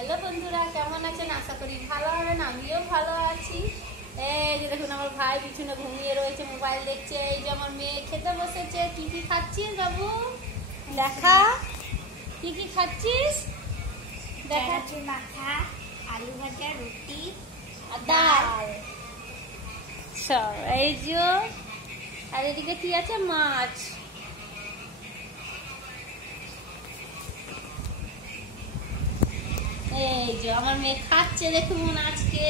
Hello বন্ধুরা, কেমন আছেন? আশা করি ভালো হবেন। আমিও ভালো আছি। এই যে দেখুন, আমার ভাই পিছনে ঘুমিয়ে রয়েছে, মোবাইল দেখছে। এই যে আমার মেয়ে খেতে বসেছে। কি কি খাচ্ছিস বাবু? দেখা, কি কি খাচ্ছিস দেখা। মাখা, আলু ভাজা, রুটি আর ডাল। এই যে, আর এদিকে কি আছে? মাছ। এই যে আমার মেয়ে খাচ্ছে, দেখুন। আজকে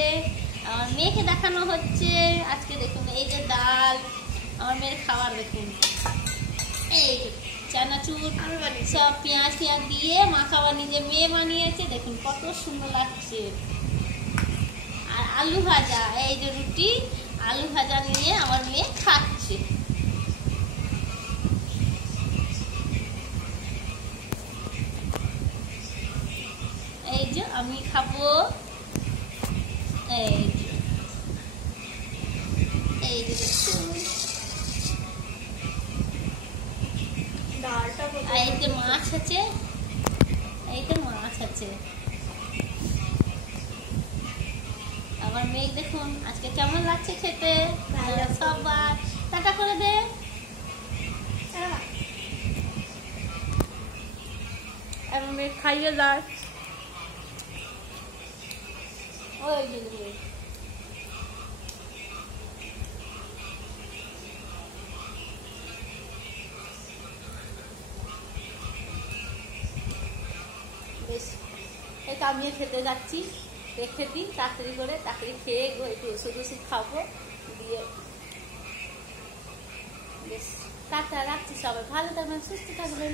আমার মেয়েকে দেখানো হচ্ছে। আজকে দেখুন, এই যে ডাল, আমার মেয়ের খাবার দেখুন। এই চানাচুর সব পেঁয়াজ পেঁয়াজ দিয়ে মাখাবার নিজে মেয়ে বানিয়েছে। দেখুন কত সুন্দর লাগছে। আর আলু ভাজা, এই যে রুটি আলু ভাজা নিয়ে আমার মেয়ে খাচ্ছে। এই যে আমি খাবো। এই যে, এই যে দেখুন। এইতে মাছ আছে, এইতে মাছ আছে। আমার মেয়ে দেখুন আজকে কেমন লাগছে খেতে। সবার টাটা করে দে। আমার মেয়ে খাইয়ে দেয়। ওই যে বেশ, এটা আমিও খেতে যাচ্ছি। রেখে দিই তাড়াতাড়ি করে, তাড়াতাড়ি খেয়ে একটু ওষুধ ওষুধ খাবো দিয়ে। বেশ, টাটা, রাখছি। সবাই ভালো থাকবেন, সুস্থ থাকবেন।